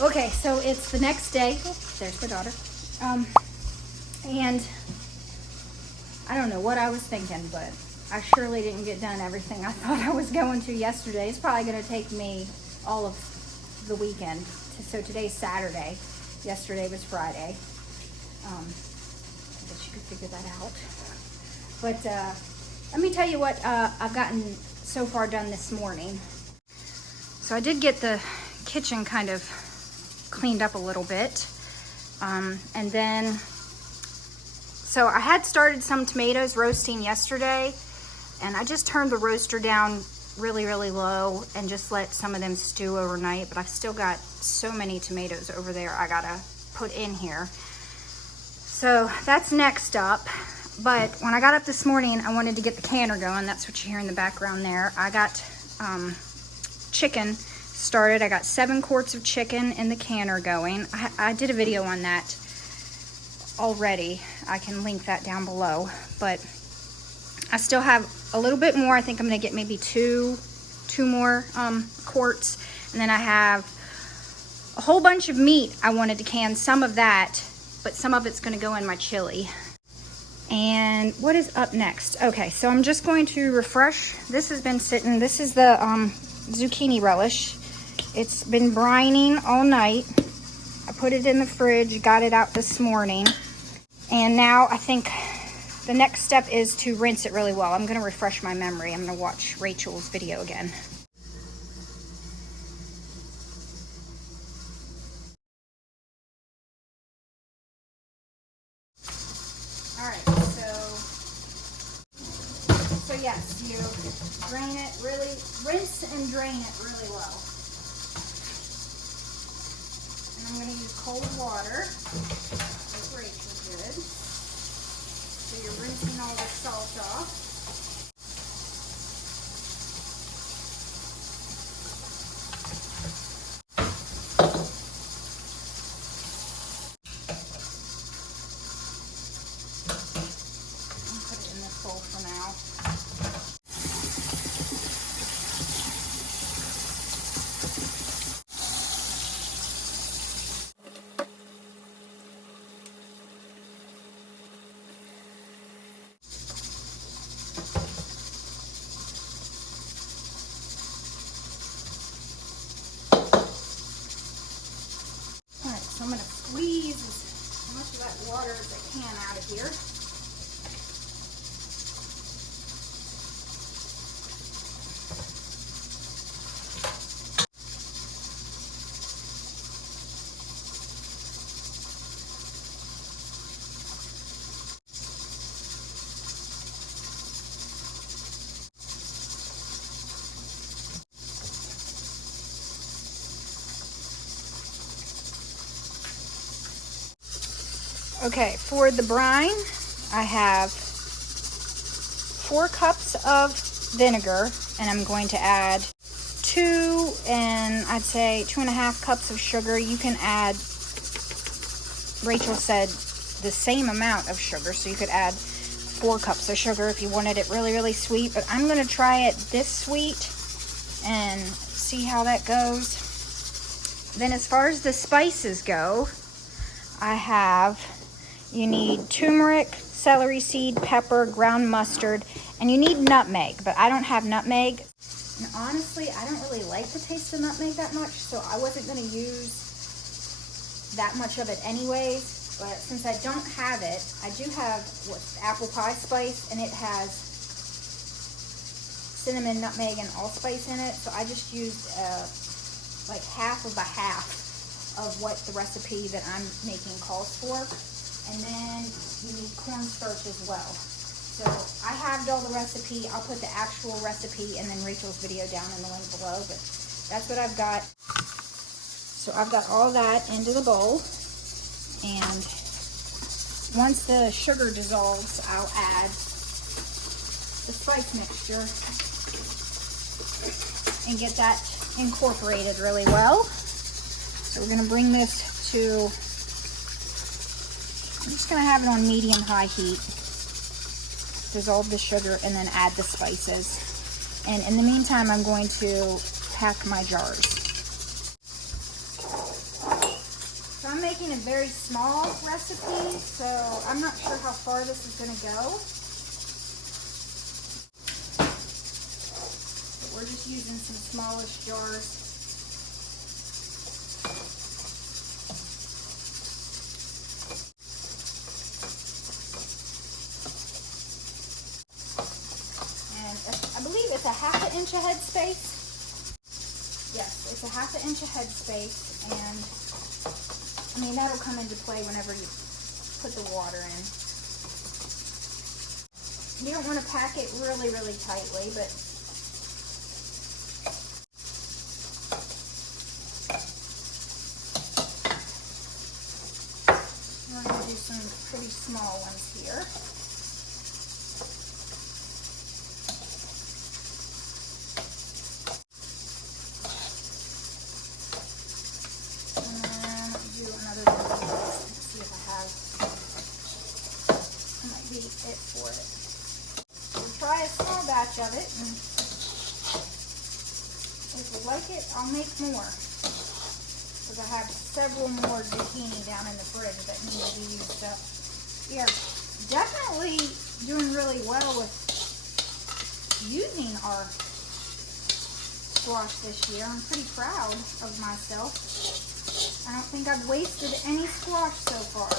Okay, so it's the next day. Oh, there's my daughter. And I don't know what I was thinking, but I surely didn't get done everything I thought I was going to yesterday. It's probably going to take me all of the weekend. So today's Saturday. Yesterday was Friday. I guess you could figure that out. But let me tell you what I've gotten so far done this morning. So I did get the kitchen kind of cleaned up a little bit. And then, so I had started some tomatoes roasting yesterday, and I just turned the roaster down really, really low and just let some of them stew overnight. But I've still got so many tomatoes over there I gotta put in here. So that's next up. But when I got up this morning, I wanted to get the canner going. That's what you hear in the background there. I got chicken started. I got 7 quarts of chicken in the canner going. I did a video on that already. I can link that down below. But I still have a little bit more. I think I'm going to get maybe two more quarts. And then I have a whole bunch of meat I wanted to can. Some of that, but some of it's going to go in my chili. And what is up next? Okay, so I'm just going to refresh. This has been sitting. This is the zucchini relish. It's been brining all night. I put it in the fridge, got it out this morning. And now I think the next step is to rinse it really well. I'm going to refresh my memory. I'm going to watch Rachel's video again. All right, so yes, you drain it really, rinse and drain it really well. And I'm going to use cold water, like Rachel did. So you're rinsing all the salt off. I'll put it in this bowl for now. So I'm going to squeeze as much of that water as I can out of here. Okay, for the brine, I have 4 cups of vinegar, and I'm going to add 2 and I'd say 2.5 cups of sugar. You can add, Rachel said, the same amount of sugar, so you could add 4 cups of sugar if you wanted it really, really sweet. But I'm going to try it this sweet and see how that goes. Then as far as the spices go, I have... You need turmeric, celery seed, pepper, ground mustard, and you need nutmeg, but I don't have nutmeg. And honestly, I don't really like the taste of nutmeg that much, so I wasn't going to use that much of it anyways. But since I don't have it, I do have what's apple pie spice, and it has cinnamon, nutmeg, and allspice in it. So I just used like half of a half of what the recipe that I'm making calls for. And then you need cornstarch as well. So I have all the recipe. I'll put the actual recipe and then Rachel's video down in the link below. But that's what I've got. So I've got all that into the bowl. And once the sugar dissolves, I'll add the spice mixture and get that incorporated really well. So we're going to bring this to... I'm just going to have it on medium-high heat. Dissolve the sugar and then add the spices. And in the meantime, I'm going to pack my jars. I'm making a very small recipe, so I'm not sure how far this is going to go. But we're just using some smallish jars. And I believe it's a ½ inch of headspace. Yes, it's a ½ inch of headspace, and I mean that'll come into play whenever you put the water in. You don't want to pack it really, really tightly, but we're going to do some pretty small ones here. It for it. We'll try a small batch of it, and if we like it, I'll make more. Because I have several more zucchini down in the fridge that need to be used up. We are definitely doing really well with using our squash this year. I'm pretty proud of myself. I don't think I've wasted any squash so far.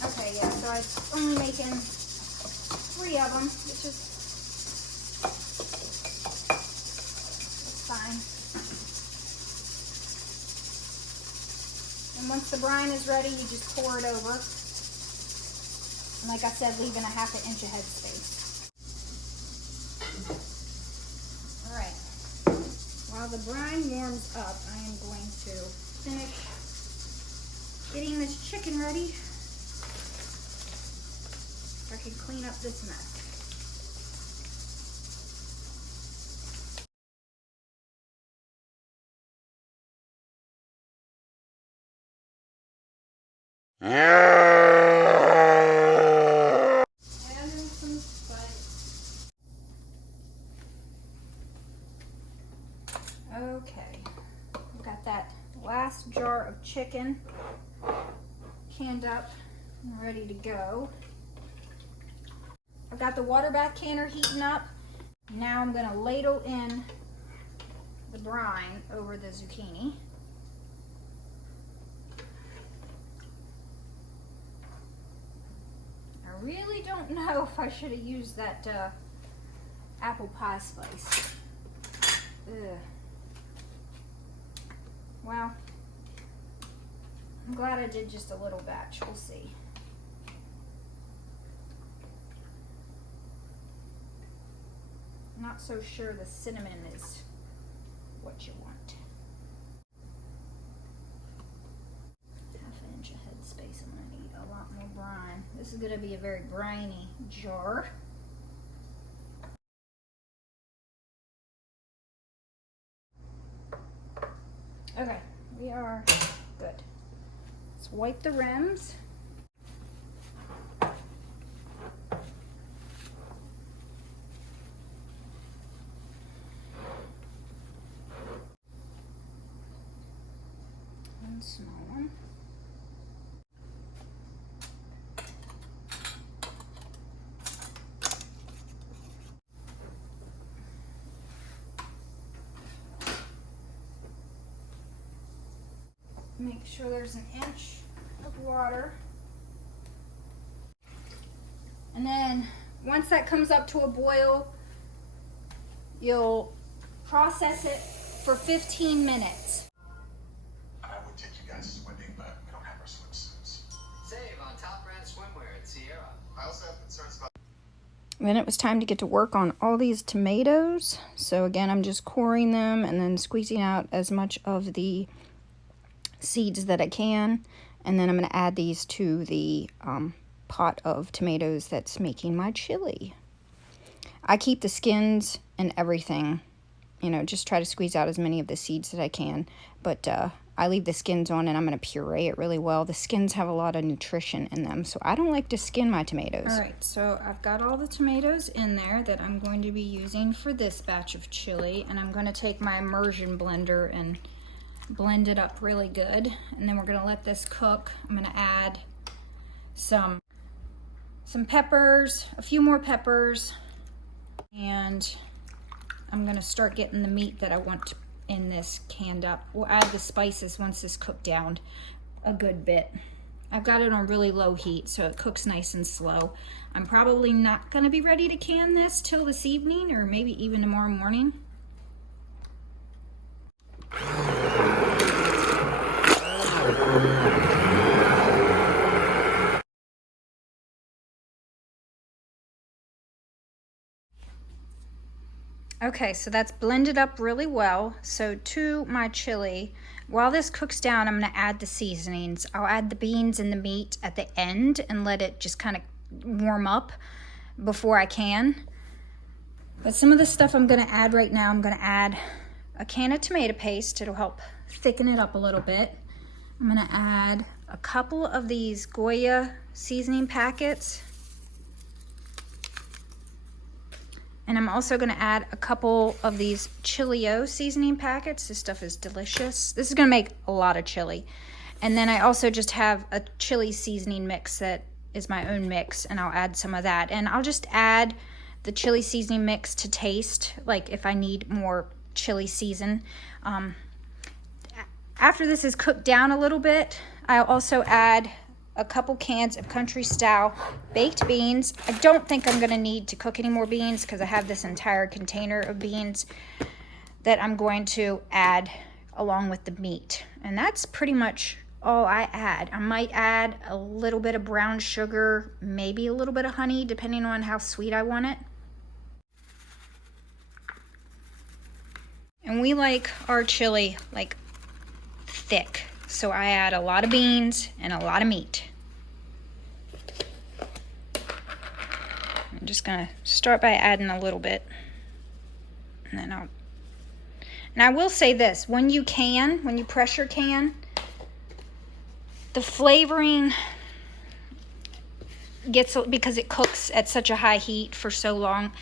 Okay, yeah, so I'm only making 3 of them, which is that's fine. And once the brine is ready, you just pour it over. And like I said, leaving a ½ inch of headspace. All right. While the brine warms up, I am going to finish getting this chicken ready. I can clean up this mess. And then some spice. Okay, we've got that last jar of chicken canned up and ready to go. I've got the water bath canner heating up. Now I'm going to ladle in the brine over the zucchini. I really don't know if I should have used that apple pie spice. Ugh. Well, I'm glad I did just a little batch. We'll see. Not so sure the cinnamon is what you want. ½ inch of headspace. I'm going to need a lot more brine. This is going to be a very briny jar. Okay, we are good. Let's wipe the rims. Small one. Make sure there's an inch of water. And then once that comes up to a boil, you'll process it for 15 minutes. Then it was time to get to work on all these tomatoes. So again, I'm just coring them and then squeezing out as much of the seeds that I can. And then I'm going to add these to the pot of tomatoes that's making my chili. I keep the skins and everything, you know, just try to squeeze out as many of the seeds that I can. But I leave the skins on and I'm going to puree it really well. The skins have a lot of nutrition in them, so I don't like to skin my tomatoes. All right, so I've got all the tomatoes in there that I'm going to be using for this batch of chili, and I'm going to take my immersion blender and blend it up really good. And then we're gonna let this cook. I'm gonna add some peppers, a few more peppers, and I'm gonna start getting the meat that I want in this canned up. We'll add the spices once this cooked down a good bit. I've got it on really low heat, so it cooks nice and slow. I'm probably not gonna be ready to can this till this evening or maybe even tomorrow morning. Okay, so that's blended up really well. So to my chili, while this cooks down, I'm gonna add the seasonings. I'll add the beans and the meat at the end and let it just kind of warm up before I can. But some of the stuff I'm gonna add right now, I'm gonna add a can of tomato paste. It'll help thicken it up a little bit. I'm gonna add a couple of these Goya seasoning packets. And I'm also gonna add a couple of these Chili-O seasoning packets. This stuff is delicious. This is gonna make a lot of chili. And then I also just have a chili seasoning mix that is my own mix, and I'll add some of that. And I'll just add the chili seasoning mix to taste, like if I need more chili season. After this is cooked down a little bit, I'll also add a couple cans of country style baked beans. I don't think I'm gonna need to cook any more beans because I have this entire container of beans that I'm going to add along with the meat. And that's pretty much all I add. I might add a little bit of brown sugar, maybe a little bit of honey, depending on how sweet I want it. And we like our chili like thick. So I add a lot of beans and a lot of meat. I'm just gonna start by adding a little bit. And I will say this, when you pressure can, the flavoring gets, because it cooks at such a high heat for so long,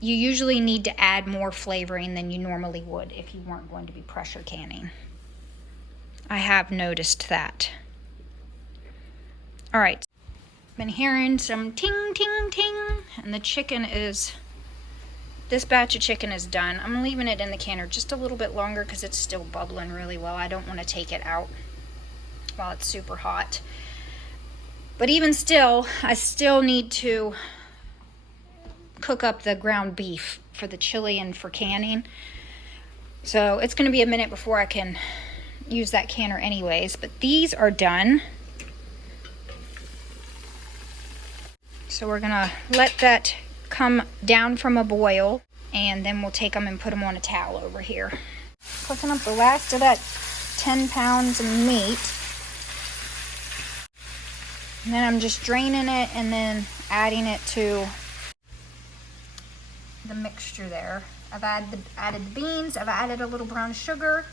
you usually need to add more flavoring than you normally would if you weren't going to be pressure canning. I have noticed that. All right, been hearing some ting, ting, ting, and the chicken is, this batch of chicken is done. I'm leaving it in the canner just a little bit longer because it's still bubbling really well. I don't want to take it out while it's super hot. But even still, I still need to cook up the ground beef for the chili and for canning. So it's going to be a minute before I can use that canner anyways, but these are done. So we're gonna let that come down from a boil, and then we'll take them and put them on a towel over here. Cooking up the last of that 10 pounds of meat. And then I'm just draining it and then adding it to the mixture there. I've added the beans, I've added a little brown sugar,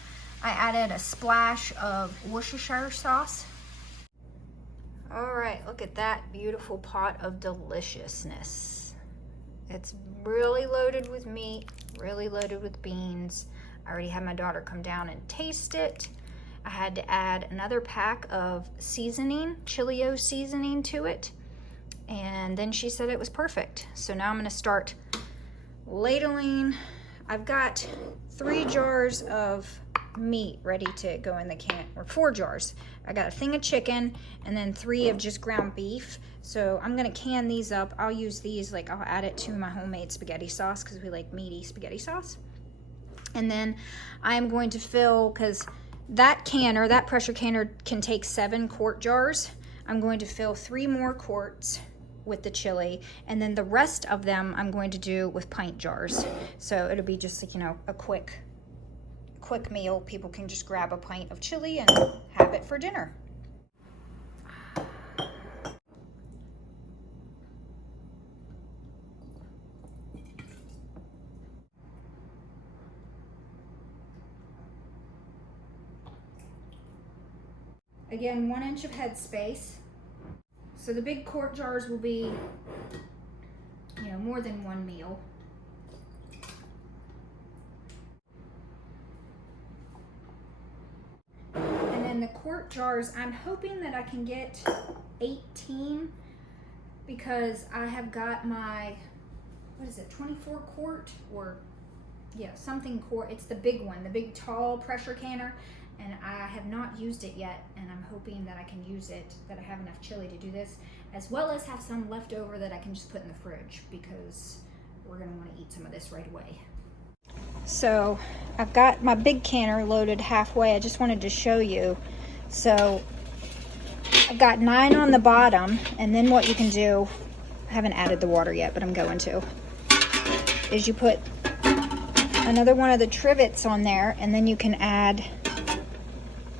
I added a splash of Worcestershire sauce. All right, look at that beautiful pot of deliciousness. It's really loaded with meat, really loaded with beans. I already had my daughter come down and taste it. I had to add another pack of seasoning, Chili-O seasoning to it. And then she said it was perfect. So now I'm gonna start ladling. I've got 3 jars of meat ready to go in the can, or 4 jars. I got a thing of chicken and then 3 of just ground beef. So I'm gonna can these up. I'll use these, like I'll add it to my homemade spaghetti sauce because we like meaty spaghetti sauce. And then I'm going to fill, because that canner, that pressure canner can take 7 quart jars. I'm going to fill 3 more quarts with the chili, and then the rest of them I'm going to do with pint jars. So it'll be just like, you know, a quick meal. People can just grab a pint of chili and have it for dinner. Again, 1 inch of head space. So the big quart jars will be, you know, more than 1 meal. the quart jars, I'm hoping that I can get 18 because I have got my, what is it, 24 quart or yeah, something quart. It's the big one, the big tall pressure canner, and I have not used it yet, and I'm hoping that I can use it, that I have enough chili to do this, as well as have some left over that I can just put in the fridge because we're gonna wanna eat some of this right away. So I've got my big canner loaded halfway. I just wanted to show you. So I've got 9 on the bottom, and then what you can do, I haven't added the water yet, but I'm going to, is you put another one of the trivets on there, and then you can add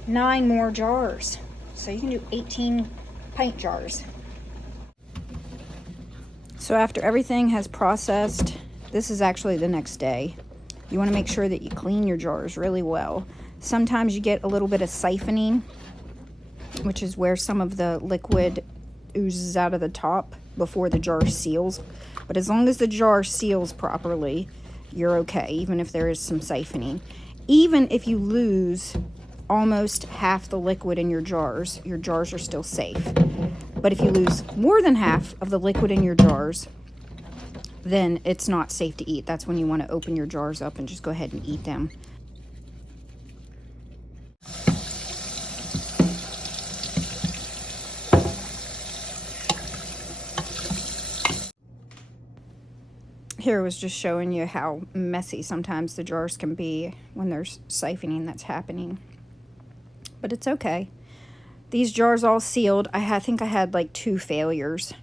9 more jars. So you can do 18 pint jars. So after everything has processed, this is actually the next day. You want to make sure that you clean your jars really well. Sometimes you get a little bit of siphoning, which is where some of the liquid oozes out of the top before the jar seals. But as long as the jar seals properly, you're okay, even if there is some siphoning. Even if you lose almost half the liquid in your jars are still safe. But if you lose more than half of the liquid in your jars, then it's not safe to eat. That's when you want to open your jars up and just go ahead and eat them. Here was just showing you how messy sometimes the jars can be when there's siphoning that's happening. But it's okay. These jars all sealed. I think I had like 2 failures.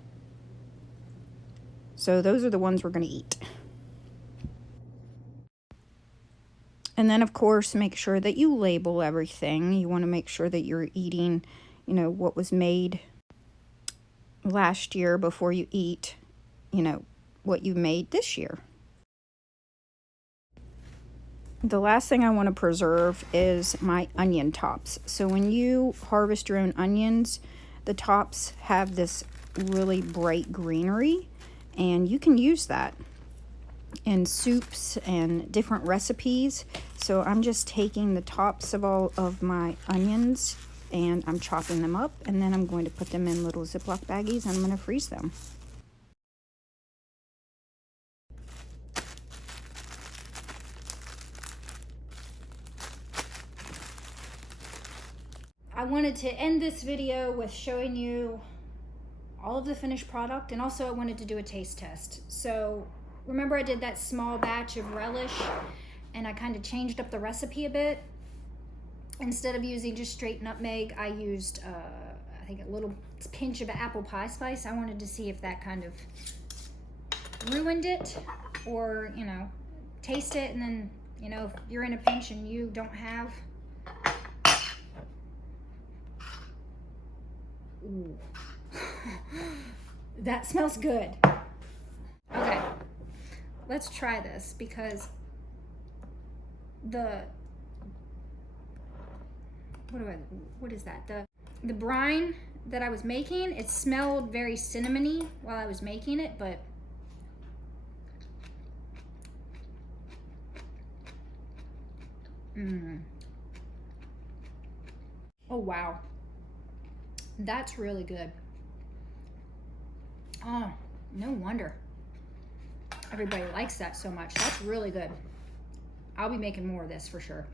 So those are the ones we're going to eat. And then, of course, make sure that you label everything. You want to make sure that you're eating, you know, what was made last year before you eat, you know, what you made this year. The last thing I want to preserve is my onion tops. So when you harvest your own onions, the tops have this really bright greenery, and you can use that in soups and different recipes. So I'm just taking the tops of all of my onions and I'm chopping them up, and then I'm going to put them in little Ziploc baggies and I'm going to freeze them. I wanted to end this video with showing you all of the finished product, and also I wanted to do a taste test. So remember I did that small batch of relish and I kind of changed up the recipe a bit. Instead of using just straight nutmeg, I used I think a little pinch of apple pie spice. I wanted to see if that kind of ruined it, or, you know, taste it, and then, you know, if you're in a pinch and you don't have. Ooh. That smells good. Okay, let's try this, because what is that? The brine that I was making, it smelled very cinnamony while I was making it, but oh wow, that's really good. Oh, no wonder everybody likes that so much. That's really good. I'll be making more of this for sure.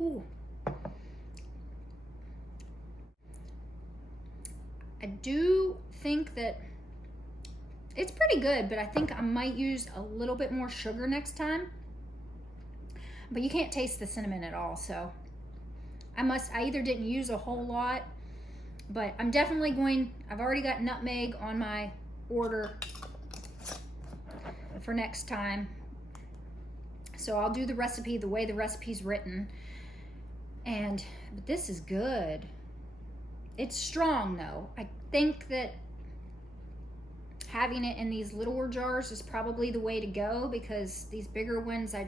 Ooh. I do think that it's pretty good, but I think I might use a little bit more sugar next time. But you can't taste the cinnamon at all, so I either didn't use a whole lot, but I'm definitely going, I've already got nutmeg on my order for next time. So I'll do the recipe the way the recipe's written. But this is good. It's strong though. I think that having it in these littler jars is probably the way to go, because these bigger ones, I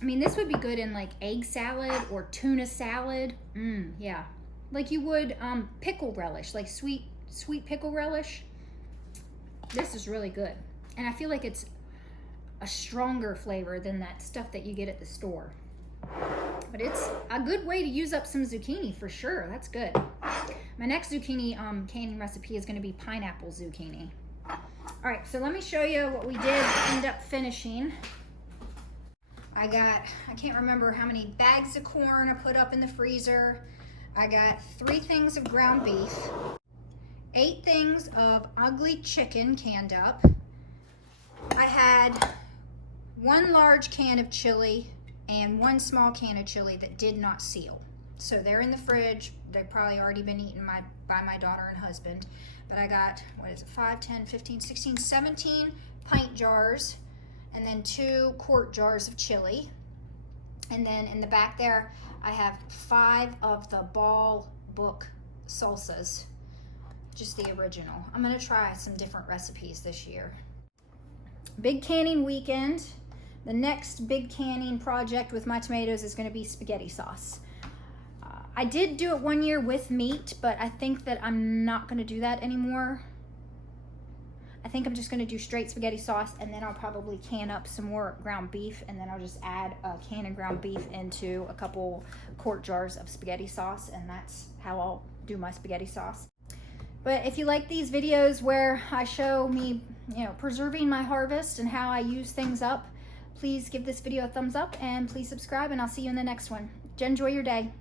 mean, this would be good in like egg salad or tuna salad. Yeah. Like you would pickle relish, like sweet pickle relish. This is really good. And I feel like it's a stronger flavor than that stuff that you get at the store. But it's a good way to use up some zucchini for sure. That's good. My next zucchini canning recipe is going to be pineapple zucchini. All right, so let me show you what we did end up finishing. I can't remember how many bags of corn I put up in the freezer. I got 3 things of ground beef, 8 things of ugly chicken canned up. I had 1 large can of chili and 1 small can of chili that did not seal. So they're in the fridge. They've probably already been eaten by my daughter and husband. But I got, 5, 10, 15, 16, 17 pint jars, and then 2 quart jars of chili. And then in the back there, I have 5 of the Ball Book salsas, just the original. I'm gonna try some different recipes this year. Big canning weekend. The next big canning project with my tomatoes is gonna be spaghetti sauce. I did do it one year with meat, but I think that I'm not gonna do that anymore. I think I'm just gonna do straight spaghetti sauce, and then I'll probably can up some more ground beef, and then I'll just add a can of ground beef into a couple quart jars of spaghetti sauce, and that's how I'll do my spaghetti sauce. But if you like these videos where I show me, preserving my harvest and how I use things up, please give this video a thumbs up and please subscribe, and I'll see you in the next one. Enjoy your day.